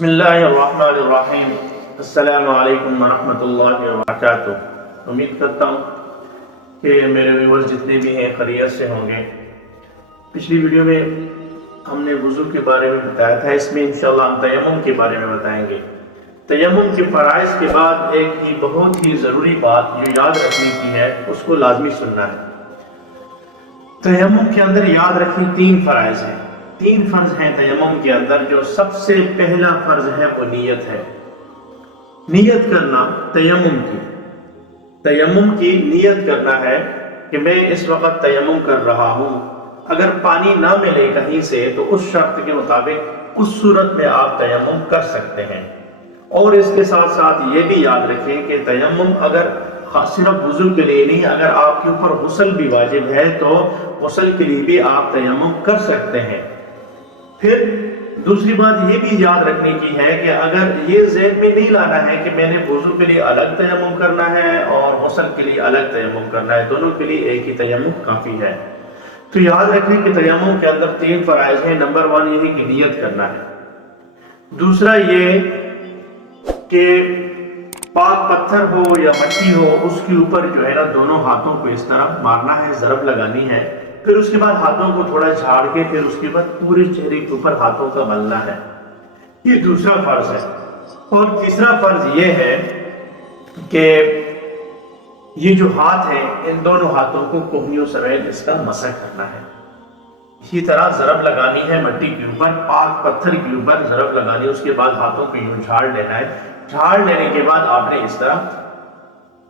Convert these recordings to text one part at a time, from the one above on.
بسم اللہ الرحمن الرحیم۔ السلام علیکم ورحمۃ اللہ وبرکاتہ۔ امید کرتا ہوں کہ میرے ویورز جتنے بھی ہیں خیریت سے ہوں گے۔ پچھلی ویڈیو میں ہم نے وضو کے بارے میں بتایا تھا، اس میں انشاءاللہ ہم تیمم کے بارے میں بتائیں گے۔ تیمم کے فرائض کے بعد ایک ہی بہت ہی ضروری بات جو یاد رکھنے کی ہے، اس کو لازمی سننا ہے۔ تیمم کے اندر یاد رکھیں 3 فرائض ہیں، 3 فرض ہیں تیمم کے اندر۔ جو سب سے پہلا فرض ہے وہ نیت ہے، نیت کرنا تیمم کی نیت کرنا ہے کہ میں اس وقت تیمم کر رہا ہوں۔ اگر پانی نہ ملے کہیں سے تو اس شرط کے مطابق اس صورت میں آپ تیمم کر سکتے ہیں۔ اور اس کے ساتھ ساتھ یہ بھی یاد رکھیں کہ تیمم اگر صرف وضو کے لیے نہیں، اگر آپ کے اوپر غسل بھی واجب ہے تو غسل کے لیے بھی آپ تیمم کر سکتے ہیں۔ پھر دوسری بات یہ بھی یاد رکھنے کی ہے کہ اگر یہ ذہن میں نہیں لانا ہے کہ میں نے وضو کے لیے الگ تیمم کرنا ہے اور غسل کے لیے الگ تیمم کرنا ہے، دونوں کے لیے ایک ہی تیمم کافی ہے۔ تو یاد رکھیں کہ تیمم کے اندر 3 فرائض ہیں۔ نمبر 1 یہ ہے کہ نیت کرنا ہے۔ دوسرا یہ کہ پاک پتھر ہو یا مٹی ہو، اس کے اوپر جو ہے نا دونوں ہاتھوں کو اس طرح مارنا ہے، ضرب لگانی ہے۔ پھر اس کے بعد ہاتھوں کو تھوڑا جھاڑ کے پھر اس کے بعد پورے چہرے کے اوپر ہاتھوں کا ملنا ہے۔ یہ دوسرا فرض ہے۔ اور تیسرا فرض یہ ہے کہ یہ جو ہاتھ ہیں ان دونوں ہاتھوں کو کوہنیوں سمیت اس کا مسح کرنا ہے۔ اسی طرح ضرب لگانی ہے مٹی کے اوپر، پاک پتھر کے اوپر ضرب لگانی ہے، اس کے بعد ہاتھوں کو یوں جھاڑ لینا ہے۔ جھاڑ لینے کے بعد آپ نے اس طرح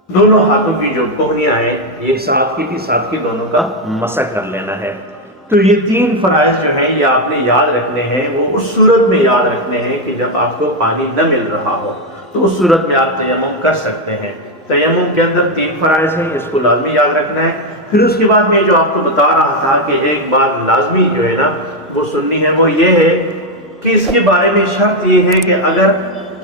دونوں ہاتھوں کی جو کوہنیاں ہیں، یہ ساتھ کی دونوں کا مسح کر لینا ہے۔ تو یہ 3 فرائض جو ہیں یہ آپ نے یاد رکھنے ہیں۔ وہ اس صورت میں یاد رکھنے ہیں کہ جب آپ کو پانی نہ مل رہا ہو، تو اس صورت میں آپ تیمم کر سکتے ہیں۔ تیمم کے اندر 3 فرائض ہیں، اس کو لازمی یاد رکھنا ہے۔ پھر اس کے بعد میں جو آپ کو بتا رہا تھا کہ ایک بات لازمی جو ہے نا وہ سننی ہے، وہ یہ ہے کہ اس کے بارے میں شرط یہ ہے کہ اگر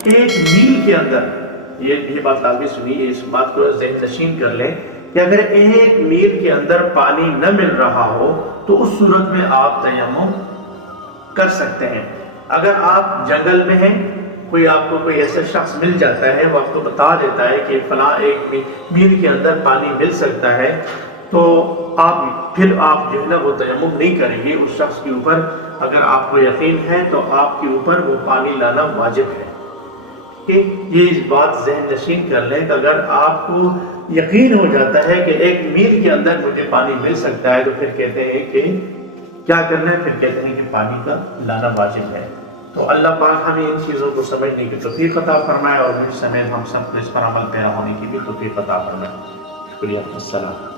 1 میل کے اندر، یہ بات لازمی سنیے، اس بات کو ذہن نشین کر لیں کہ اگر 1 میل کے اندر پانی نہ مل رہا ہو تو اس صورت میں آپ تیمم کر سکتے ہیں۔ اگر آپ جنگل میں ہیں، آپ کو کوئی ایسا شخص مل جاتا ہے، وہ آپ کو بتا دیتا ہے کہ فلاں 1 میل کے اندر پانی مل سکتا ہے، تو پھر آپ جو ہے نا وہ تیمم نہیں کریں گے اس شخص کے اوپر۔ اگر آپ کو یقین ہے تو آپ کے اوپر وہ پانی لانا واجب ہے۔ کہ یہ اس بات ذہن نشین کر لیں کہ اگر آپ کو یقین ہو جاتا ہے کہ 1 میل کے اندر مجھے پانی مل سکتا ہے، تو پھر کہتے ہیں کہ کیا کرنا ہے، پھر کہتے ہیں کہ پانی کا لانا واجب ہے۔ تو اللہ پاک ہمیں ان چیزوں کو سمجھنے کی توفیق عطا فرمائے، اور مجھ سمیت ہم سب کو اس پر عمل پیرا ہونے کی بھی توفیق عطا فرمائے۔ شکریہ، السلام۔